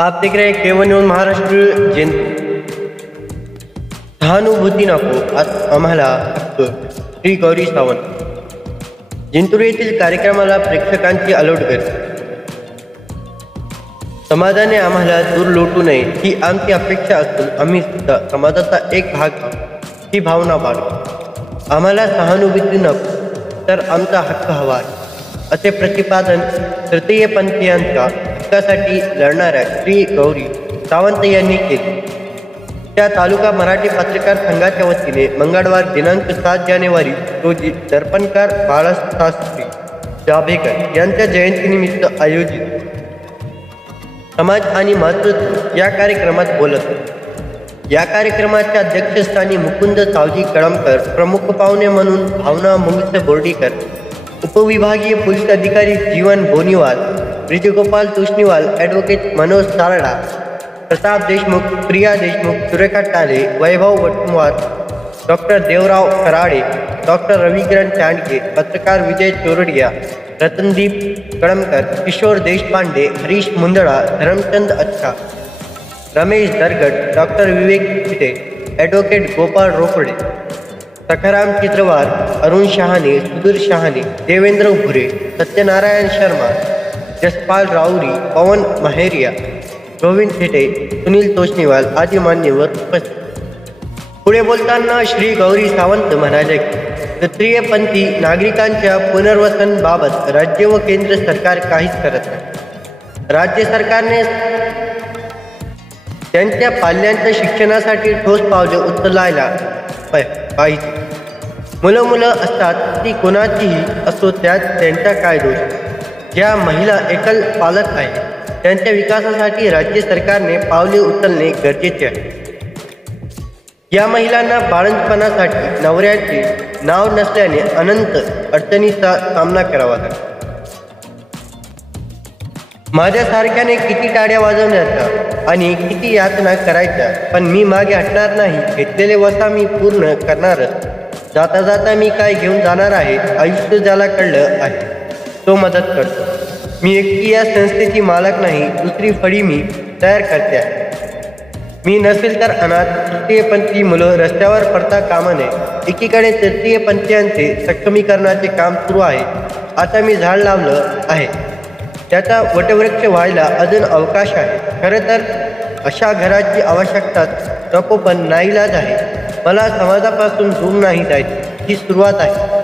आप देख रहे हैं केवन न्यूज महाराष्ट्र सहानुभूती नको आम्हाला हक्क श्री गौरी सावंत जिंतूर येथील कार्यक्रमाला प्रेक्षकांची अलोटगर। समाजाने आम्हाला दूर लोटू नये ही आमची अपेक्षा असून आम्ही सुद्धा समाजाचा एक भाग आहोत ही भावना बाळगू। आम्हाला सहानुभूती नको तर आमचा हक्क हवा आहे असे प्रतिपादन तृतीयपंथीयांच्या हक्कासाठी लढणाऱ्या श्री गौरी सावंत यांनी केले। त्या तालुका मराठी पत्रकार संघाच्या वतीने मंगळवार दिनांक 7 जानेवारी रोजी दर्पणकार बाळशास्त्री जाभेकर यांच्या जयंतीनिमित्त आयोजित समाज आणि मातृत्व या कार्यक्रमात बोलत होते। या कार्यक्रमाच्या अध्यक्षस्थानी मुकुंद सावजी कळमकर, प्रमुख पाहुणे म्हणून भावना मुंगसे बोर्डीकर, उपविभागीय पोलीस अधिकारी जीवन बोनीवाल, ब्रिजगोपाल तुष्णीवाल, ॲडव्होकेट मनोज सारडा, प्रताप देशमुख, प्रिया देशमुख, सुरेखा टाले, वैभव वटमुवार, डॉक्टर देवराव कराडे, डॉक्टर रविकिरण चांडके, पत्रकार विजय चोरडिया, रतनदीप कळमकर, किशोर देशपांडे, हरीश मुंदडा, धर्मचंद अच्छा, रमेश दरगड, डॉक्टर विवेक चिटे, ॲडव्होकेट गोपाळ रोकडे, सखाराम चित्रवार, अरुण शहाणे, सुधीर शहाणे, देवेंद्र भुरे, सत्यनारायण शर्मा, जसपाल राऊरी, पवन माहेरिया, गोविंद थेटे, सुनील तोष्णीवाल आदी मान्यवर उपस्थित। पुढे बोलताना श्री गौरी सावंत म्हणाले की तृतीयपंथी नागरिकांच्या पुनर्वसनाबाबत राज्य व केंद्र सरकार काहीच करत नाही। राज्य सरकारने त्यांच्या पाल्यांच्या शिक्षणासाठी ठोस पावले उचलायला पाहिजे। मुलं असतात ती कोणाचीही असो त्यात त्यांचा काय दोष। ज्या महिला एकल पालक आहेत त्यांच्या विकासासाठी राज्य सरकारने पावले उचलणे गरजेचे आहे। या महिलांना बाळंतपणासाठी नवऱ्याचे नाव नसल्याने अनंत अडचणीचा सामना करावा लागतो। माझ्यासारख्याने किती टाळ्या वाजवण्याचा आणि किती यातना करायच्या, पण मी मागे हटणार नाही। घेतलेले वसा मी पूर्ण करणारच। जाता जाता मी काय घेऊन जाणार आहे, आयुष्य ज्याला कळलं आहे तो मदत करतो। मी एकटी या संस्थेची मालक नाही, दुसरी फळी मी तयार करते आहे। मी नसेल तर अनाथ तृतीयपंथी मुलं रस्त्यावर पडता कामा नये। एकीकडे तृतीयपंथीयांचे सक्षमीकरणाचे काम सुरू आहे। आता मी झाड लावलं आहे, त्याचा वटवृक्ष व्हायला अजून अवकाश आहे। खरं तर अशा घराची आवश्यकता नको, पण नाईलाज आहे। मला समाजापासून दूर नाही जायचं ही सुरुवात आहे।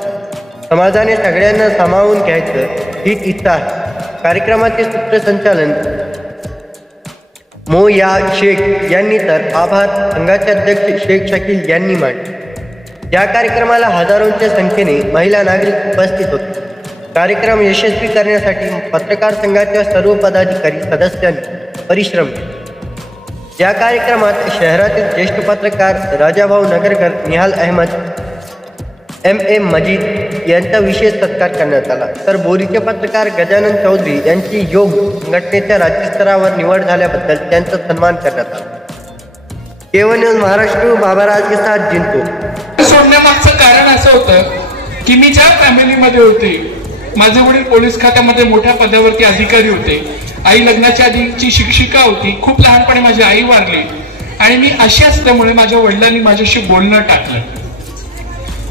समाजाने सगळ्यांना सामावून घ्यायचं हीच इच्छा आहे। कार्यक्रमाचे सूत्रसंचालन मोया शेख यांनी तर आभार संघाचे अध्यक्ष शेख शकील यांनी मांडले। या कार्यक्रमाला हजारोंच्या संख्येने महिला नागरिक उपस्थित होते। कार्यक्रम यशस्वी करण्यासाठी पत्रकार संघाच्या सर्व पदाधिकारी सदस्यांनी परिश्रम केले। या कार्यक्रमात शहरातील ज्येष्ठ पत्रकार राजाभाऊ नगरकर, निहाल अहमद, M.A. मजीद यांचा विशेष सत्कार करण्यात आला। तर बोरीचे पत्रकार गजानन चौधरी यांची योग संघटनेच्या राज्यस्तरावर निवड झाल्याबद्दल त्यांचा सन्मान करण्यात आला। केवन न्यूज महाराष्ट्र बाबाराज के साथ जिंतूर। सोडण्यामागचं कारण असं होतं की मी ज्या फॅमिलीमध्ये होते, माझे वडील पोलीस खात्यामध्ये मोठ्या पदावरती अधिकारी होते, आई लग्नाच्या आधीची शिक्षिका होती, खूप लहानपणी माझी आई वारली आणि मी अशी असल्यामुळे माझ्या वडिलांनी माझ्याशी बोलणं टाकलं।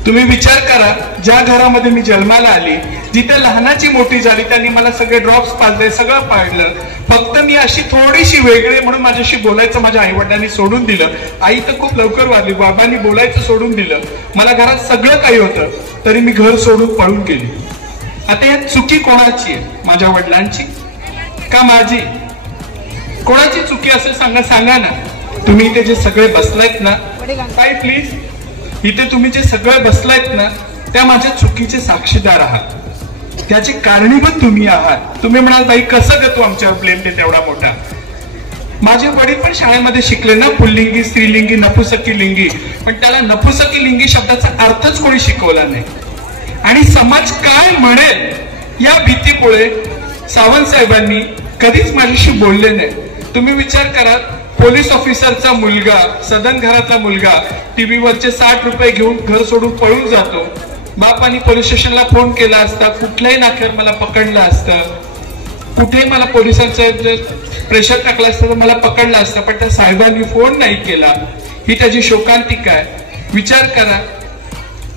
तुम्ही विचार करा, ज्या घरामध्ये मी जन्माला आली, जिथे लहानाची मोठी झाली, त्यांनी मला सगळे ड्रॉप्स पाजले, सगळं पाळलं, फक्त मी अशी थोडीशी वेगळी म्हणून माझ्याशी बोलायचं माझ्या आई वडिलांनी सोडून दिलं। आई तर खूप लवकर वारली, बाबांनी बोलायचं सोडून दिलं। मला घरात सगळं काही होतं तरी मी घर सोडून पळून गेली। आता यात चुकी कोणाची आहे, माझ्या वडिलांची का माझी? कोणाची चुकी असेल सांगा ना। तुम्ही इथे जे सगळे बसलायत ना, ताई प्लीज, इथे तुम्ही जे सगळे बसलायत ना, त्या माझ्या चुकीचे साक्षीदार आहात, त्याची कारणीभूत तुम्ही आहात। तुम्ही म्हणाल ताई कसं ग तू आमच्यावर ब्लेम देत एवढा मोठा? माझे वडील पण शाळेमध्ये शिकले ना, पुल्लिंगी, स्त्रीलिंगी, नपुसकी लिंगी, पण त्याला नपुसकी लिंगी शब्दाचा अर्थच कोणी शिकवला नाही। आणि समाज काय म्हणेल या भीतीमुळे सावंत साहेबांनी कधीच माझ्याशी बोलले नाही। तुम्ही विचार करा, पोलीस ऑफिसरचा मुलगा, सदन घरातला मुलगा टीव्हीवरचे 60 रुपये घेऊन घर सोडून पळून जातो। बापानी पोलीस स्टेशनला फोन केला असता, कुठल्याही नाक्यावर मला पकडलं असतं, कुठे मला पोलिसांचं जर प्रेशर टाकलं असतं तर मला पकडलं असतं, पण त्या साहेबांनी फोन नाही केला. ही त्याची शोकांतिका आहे. विचार करा.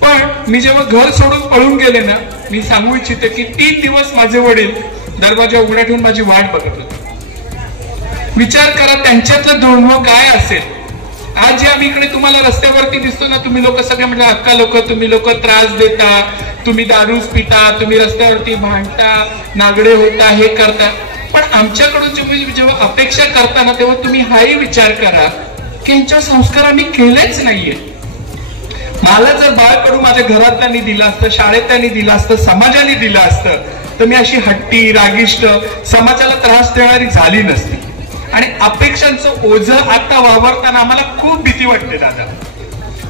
पण मी जेव्हा घर सोडून पळून गेले ना, मी सांगू इच्छिते की 3 दिवस माझे वडील दरवाजा उघडा ठेवून माझी वाट बघत होते. विचार करा त्यांच्यातलं दुर्मोह काय असेल. आज जे आम्ही इकडे तुम्हाला रस्त्यावरती दिसतो ना, तुम्ही लोक सगळे म्हणजे अक्का लोक, तुम्ही लोक त्रास देता, तुम्ही दारूच पिता, तुम्ही रस्त्यावरती भांडता, नागडे होता, हे करता. पण आमच्याकडून जेव्हा अपेक्षा करता ना, तेव्हा तुम्ही हाही विचार करा की यांच्या संस्कार आम्ही केलेच नाहीये. मला जर बाळकडू माझ्या घरातल्यांनी दिलं असतं, शाळेतल्यांनी दिलं असतं, समाजाने दिलं असतं, तर मी अशी हट्टी, रागिष्ट, समाजाला त्रास देणारी झाली नसती. आणि अपेक्षांचं ओझं आता वावरताना आम्हाला खूप भीती वाटते दादा.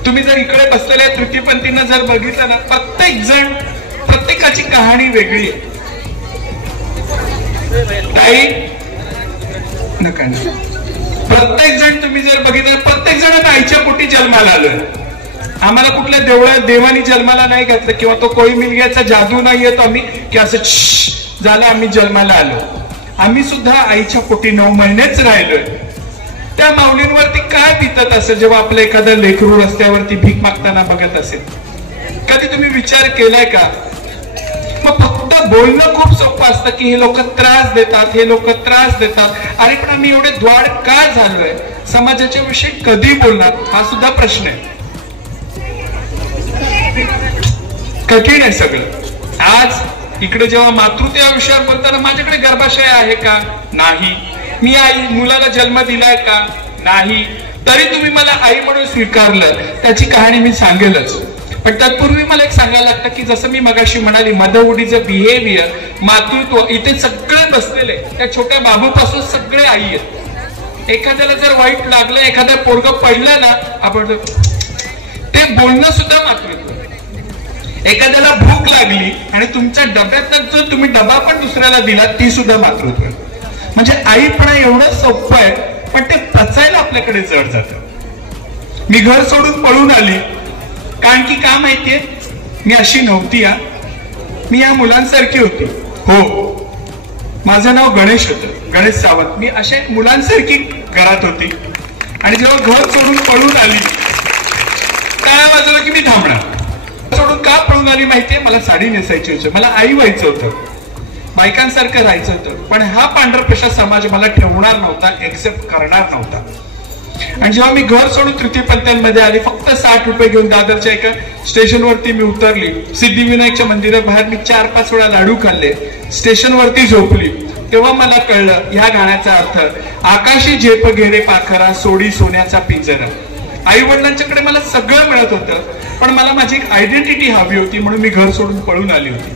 तुम्ही जर इकडे बसलेल्या तृतीयपंथींना जर बघितलं ना, प्रत्येक जण, प्रत्येकाची कहाणी वेगळी आहे. ताई नका, प्रत्येक जण तुम्ही जर बघितलं, प्रत्येक जण आईच्या पोटी जन्माला आलोय. आम्हाला कुठल्या देवळात देवानी जन्माला नाही घातलं, किंवा तो कोळी मिलग्याचा जादू नाही येतो आम्ही की असं झालं आम्ही जन्माला आलो. आम्ही सुद्धा आईच्या पोटी 9 महिनेच राहिलोय. त्या माऊलींवरती काय बितत असेल जेव्हा आपलं एखादं लेकरू रस्त्यावरती भीक मागताना बघत असेल. कधी तुम्ही विचार केलाय का? मग फक्त बोलणं खूप सोपं असतं की हे लोक त्रास देतात, हे लोक त्रास देतात. अरे पण आम्ही एवढे द्वाड का झालोय? समाजाच्या विषयी कधी बोलणार हा सुद्धा प्रश्न आहे. कठीण आहे सगळं. आज इकडे जेव्हा मातृत्व या विषयावर बोलताना माझ्याकडे गर्भाशय आहे का? नाही. मी आई मुलाला जन्म दिलाय का? नाही. तरी तुम्ही मला आई म्हणून स्वीकारलं. त्याची कहाणी मी सांगेलच. पण तत्पूर्वी मला एक सांगायला लागतं की जसं मी मगाशी म्हणाली, मदर वुडीचं बिहेवियर, मातृत्व, इथे सगळे बसलेले त्या छोट्या बाबूपासून सगळे आई आहेत. एखाद्याला जर वाईट लागलं, एखाद्या पोरगं पडलं ना, आपण ते बोलणं सुद्धा मातृत्व. एखाद्याला भूक लागली आणि तुमच्या डब्यात जर तुम्ही डबा पण दुसऱ्याला दिला, ती सुद्धा मातृत्व. म्हणजे आईपणा एवढं सोपं आहे, पण ते पचायला आपल्याकडे जड जातं. मी घर सोडून पळून आली कारण की का माहितीये, मी अशी नव्हती. मी या मुलांसारखी होती. हो, माझं नाव गणेश होतं, गणेश सावंत. मी अशा मुलांसारखी घरात होती. आणि जेव्हा घर सोडून पळून आली, काय वाजलं की मी थांबणार. सोडून का पळून आली माहितीये? मला साडी नेसायची होती, मला आई व्हायचं होतं, बायकांसारखं राहायचं होतं. पण हा पांढरपेशा समाज मला ठेवणार नव्हता, एक्सेप्ट करणार नव्हता. आणि जेव्हा मी घर सोडून तृतीयपंथींमध्ये आली, फक्त 60 रुपये घेऊन दादरच्या एका स्टेशनवरती मी उतरली. सिद्धिविनायकच्या मंदिरात बाहेर मी 4-5 वेळा लाडू खाल्ले, स्टेशनवरती झोपली. तेव्हा मला कळलं ह्या गाण्याचा अर्थ, आकाशी झेप घेरे पाखरा, सोडी सोन्याचा पिंजरा. आई वडिलांच्याकडे मला सगळं मिळत होतं, पण मला माझी एक आयडेंटिटी हवी होती, म्हणून मी घर सोडून पळून आली होती.